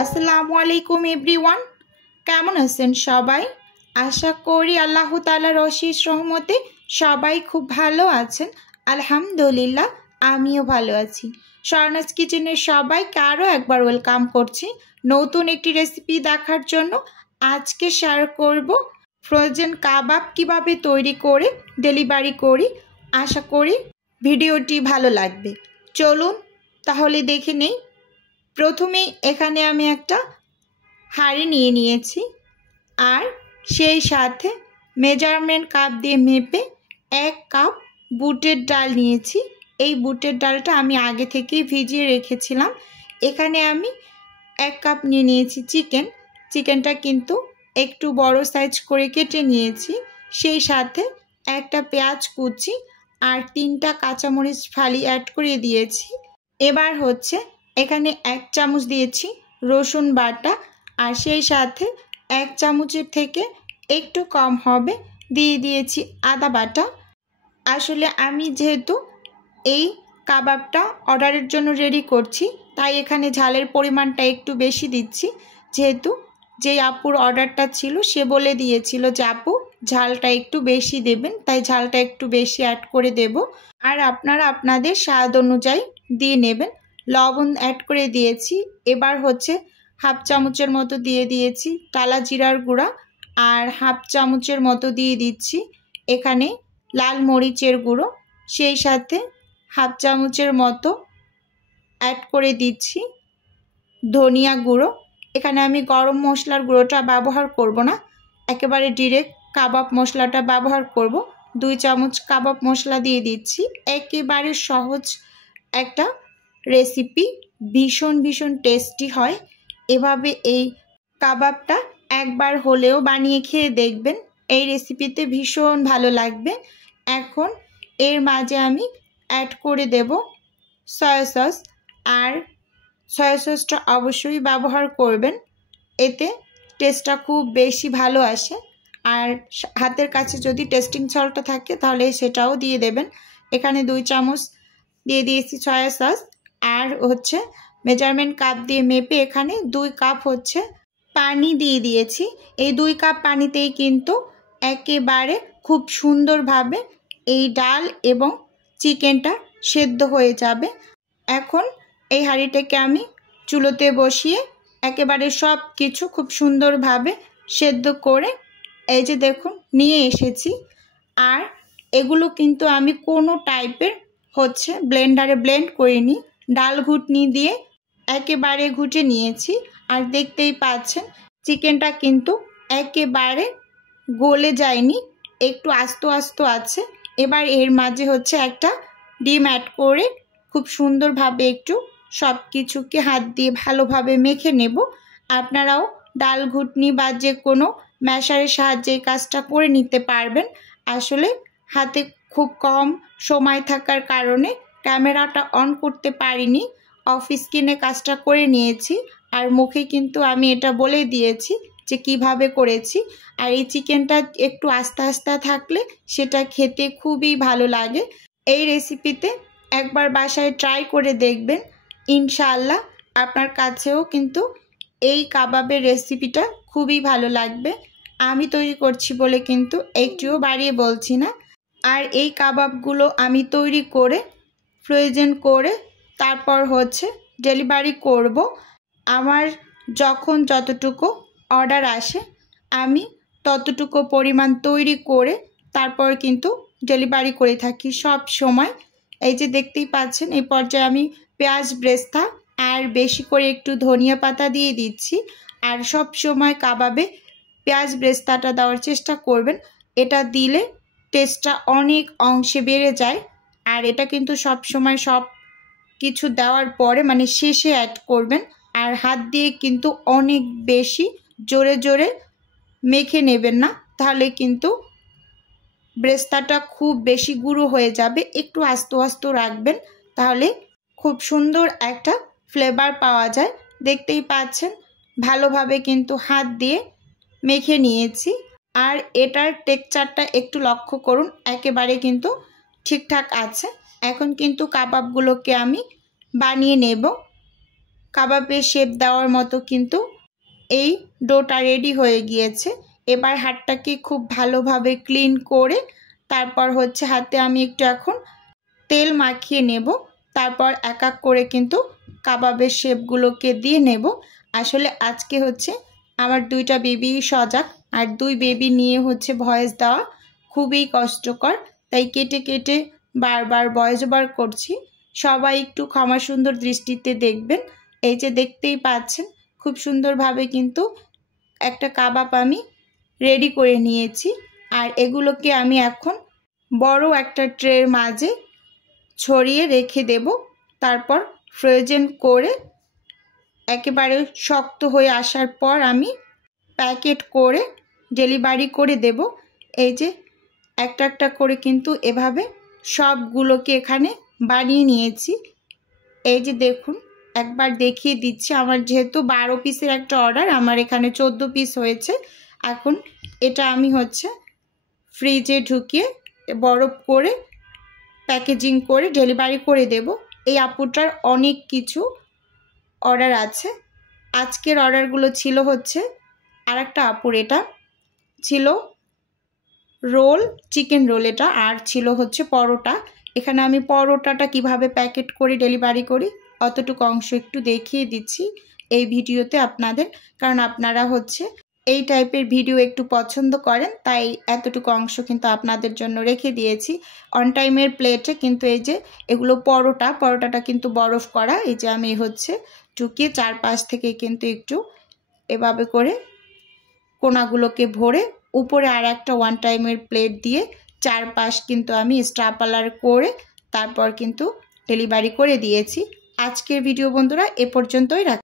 আসসালামু আলাইকুম এভরিওয়ান, কেমন আছেন সবাই? আশা করি আল্লাহ তাআলার অশেষ রহমতে সবাই খুব ভালো আছেন। আলহামদুলিল্লাহ, আমিও ভালো আছি। স্বর্ণাস কিচেনের সবাইকে আরও একবার ওয়েলকাম করছি নতুন একটি রেসিপি দেখার জন্য। আজকে শেয়ার করব ফ্রোজেন কাবাব কিভাবে তৈরি করে ডেলিভারি করি। আশা করি ভিডিওটি ভালো লাগবে। চলুন তাহলে দেখে নেই। প্রথমেই এখানে আমি একটা হাঁড়ি নিয়ে নিয়েছি, আর সেই সাথে মেজারমেন্ট কাপ দিয়ে মেপে 1 কাপ বুটের ডাল নিয়েছি। এই বুটের ডালটা আমি আগে থেকেই ভিজিয়ে রেখেছিলাম। এখানে আমি 1 কাপ নিয়ে নিয়েছি চিকেনটা কিন্তু একটু বড় সাইজ করে কেটে নিয়েছি। সেই সাথে একটা পেঁয়াজ কুচি আর 3টা কাঁচামরিচ ফালি অ্যাড করে দিয়েছি। এবার হচ্ছে এখানে 1 চামচ দিয়েছি রসুন বাটা, আর সেই সাথে 1 চামচের থেকে একটু কম হবে দিয়ে দিয়েছি আদা বাটা। আসলে আমি যেহেতু এই কাবাবটা অর্ডারের জন্য রেডি করছি, তাই এখানে ঝালের পরিমাণটা একটু বেশি দিচ্ছি। যেহেতু যেই আপুর অর্ডারটা ছিল সে বলে দিয়েছিল যে আপু ঝালটা একটু বেশি দেবেন, তাই ঝালটা একটু বেশি অ্যাড করে দেব। আর আপনারা আপনাদের স্বাদ অনুযায়ী দিয়ে নেবেন। লবণ অ্যাড করে দিয়েছি। এবার হচ্ছে 1/2 চামচের মতো দিয়ে দিয়েছি টালা জিরার গুঁড়া, আর 1/2 চামচের মতো দিয়ে দিচ্ছি এখানে লাল মরিচের গুঁড়ো। সেই সাথে 1/2 চামচের মতো অ্যাড করে দিচ্ছি ধনিয়া গুঁড়ো। এখানে আমি গরম মশলার গুঁড়োটা ব্যবহার করব না, একেবারে ডিরেক্ট কাবাব মশলাটা ব্যবহার করব। 2 চামচ কাবাব মশলা দিয়ে দিচ্ছি। একেবারে সহজ একটা রেসিপি, ভীষণ টেস্টি হয়। এভাবে এই কাবাবটা একবার হলেও বানিয়ে খেয়ে দেখবেন, এই রেসিপিতে ভীষণ ভালো লাগবে। এখন এর মাঝে আমি অ্যাড করে দেব সয়া সস, আর সয়া সসটা অবশ্যই ব্যবহার করবেন, এতে টেস্টটা খুব বেশি ভালো আসে। আর হাতের কাছে যদি টেস্টিং সল্টটা থাকে তাহলে সেটাও দিয়ে দেবেন। এখানে 2 চামচ দিয়ে দিয়েছি সয়া সস, আর হচ্ছে মেজারমেন্ট কাপ দিয়ে মেপে এখানে 2 কাপ হচ্ছে পানি দিয়ে দিয়েছি। এই 2 কাপ পানিতেই কিন্তু একেবারে খুব সুন্দরভাবে এই ডাল এবং চিকেনটা সেদ্ধ হয়ে যাবে। এখন এই হাঁড়িটাকে আমি চুলোতে বসিয়ে একেবারে সব কিছু খুব সুন্দরভাবে সেদ্ধ করে এই যে দেখুন নিয়ে এসেছি। আর এগুলো কিন্তু আমি কোনো টাইপের হচ্ছে ব্লেন্ডারে ব্লেন্ড করিনি, ডাল ঘুটনি দিয়ে একেবারে ঘুটে নিয়েছি। আর দেখতেই পাচ্ছেন চিকেনটা কিন্তু একেবারে গলে যায়নি, একটু আস্ত আছে। এবার এর মাঝে হচ্ছে একটা ডিম অ্যাড করে খুব সুন্দরভাবে একটু সব কিছুকে হাত দিয়ে ভালোভাবে মেখে নেব। আপনারাও ডাল ঘুটনি বা যে কোনো ম্যাশারের সাহায্যে কাজটা করে নিতে পারবেন। আসলে হাতে খুব কম সময় থাকার কারণে ক্যামেরাটা অন করতে পারিনি, অফ স্ক্রিনে কাজটা করে নিয়েছি। আর মুখে কিন্তু আমি এটা বলে দিয়েছি যে কিভাবে করেছি। আর এই চিকেনটা একটু আস্তে থাকলে সেটা খেতে খুবই ভালো লাগে। এই রেসিপিতে একবার বাসায় ট্রাই করে দেখবেন, ইনশাআল্লাহ আপনার কাছেও কিন্তু এই কাবাবের রেসিপিটা খুবই ভালো লাগবে। আমি তৈরি করছি বলে কিন্তু একটুও বাড়িয়ে বলছি না। আর এই কাবাবগুলো আমি তৈরি করে ফ্রোজেন করে তারপর হচ্ছে ডেলিভারি করব। আমার যখন যতটুকু অর্ডার আসে আমি ততটুকু পরিমাণ তৈরি করে তারপর কিন্তু ডেলিভারি করে থাকি সব সময়। এই যে দেখতেই পাচ্ছেন এই পর্যায়ে আমি পেঁয়াজ ব্রেস্তা আর বেশি করে একটু ধনিয়া পাতা দিয়ে দিচ্ছি। আর সব সময় কাবাবে পেঁয়াজ ব্রেস্তাটা দেওয়ার চেষ্টা করবেন, এটা দিলে টেস্টটা অনেক অংশে বেড়ে যায়। আর এটা কিন্তু সব সময় সব কিছু দেওয়ার পরে মানে শেষে অ্যাড করবেন। আর হাত দিয়ে কিন্তু অনেক বেশি জোরে মেখে নেবেন না, তাহলে কিন্তু ব্রেস্তাটা খুব বেশি গুঁড়ো হয়ে যাবে। একটু আস্ত রাখবেন, তাহলে খুব সুন্দর একটা ফ্লেভার পাওয়া যায়। দেখতেই পাচ্ছেন ভালোভাবে কিন্তু হাত দিয়ে মেখে নিয়েছি। আর এটার টেক্সচারটা একটু লক্ষ্য করুন, একেবারে কিন্তু ঠিকঠাক আছে। এখন কিন্তু কাবাবগুলোকে আমি বানিয়ে নেব। কাবাবের শেপ দেওয়ার মতো কিন্তু এই ডোটা রেডি হয়ে গিয়েছে। এবার হাতটাকে খুব ভালোভাবে ক্লিন করে তারপর হচ্ছে হাতে আমি একটু এখন তেল মাখিয়ে নেব। তারপর এক এক করে কিন্তু কাবাবের শেপগুলোকে দিয়ে নেব। আসলে আজকে হচ্ছে আমার 2টা বেবি সজাগ, আর 2 বেবি নিয়ে হচ্ছে ভয়েস দেওয়া খুবই কষ্টকর, তাই কেটে কেটে বারবার ভয়েস ওভার করছি। সবাই একটু ক্ষমা সুন্দর দৃষ্টিতে দেখবেন। এই যে দেখতেই পাচ্ছেন খুব সুন্দরভাবে কিন্তু একটা কাবাব আমি রেডি করে নিয়েছি। আর এগুলোকে আমি এখন বড় একটা ট্রের মাঝে ছড়িয়ে রেখে দেব। তারপর ফ্রোজেন করে একেবারে শক্ত হয়ে আসার পর আমি প্যাকেট করে ডেলিভারি করে দেব। এই যে একটা একটা করে কিন্তু এভাবে সবগুলোকে এখানে বানিয়ে নিয়েছি। এই যে দেখুন, একবার দেখিয়ে দিচ্ছি। আমার যেহেতু 12 পিসের একটা অর্ডার, আমার এখানে 14 পিস হয়েছে। এখন এটা আমি হচ্ছে ফ্রিজে ঢুকিয়ে বরফ করে প্যাকেজিং করে ডেলিভারি করে দেব। এই আপুটার অনেক কিছু অর্ডার আছে। আজকের অর্ডারগুলো ছিল হচ্ছে আরেকটা আপুর, এটা ছিল রোল, চিকেন রোল এটা, আর ছিল হচ্ছে পরোটা। এখানে আমি পরোটাটা কিভাবে প্যাকেট করে ডেলিভারি করি অতটুকু অংশ একটু দেখিয়ে দিচ্ছি এই ভিডিওতে আপনাদের, কারণ আপনারা হচ্ছে এই টাইপের ভিডিও একটু পছন্দ করেন, তাই এতটুকু অংশ কিন্তু আপনাদের জন্য রেখে দিয়েছি। অন টাইমের প্লেটে কিন্তু এই যে এগুলো পরোটাটা কিন্তু বরফ করা। এই যে আমি হচ্ছে ঢুকিয়ে চারপাশ থেকে কিন্তু একটু এভাবে করে কোনাগুলোকে ভরে উপরে আর একটা ওয়ান টাইমের প্লেট দিয়ে চারপাশ কিন্তু আমি স্ট্রাপালার করে তারপর কিন্তু ডেলিভারি করে দিয়েছি। আজকের ভিডিও বন্ধুরা এ পর্যন্তই রাখি।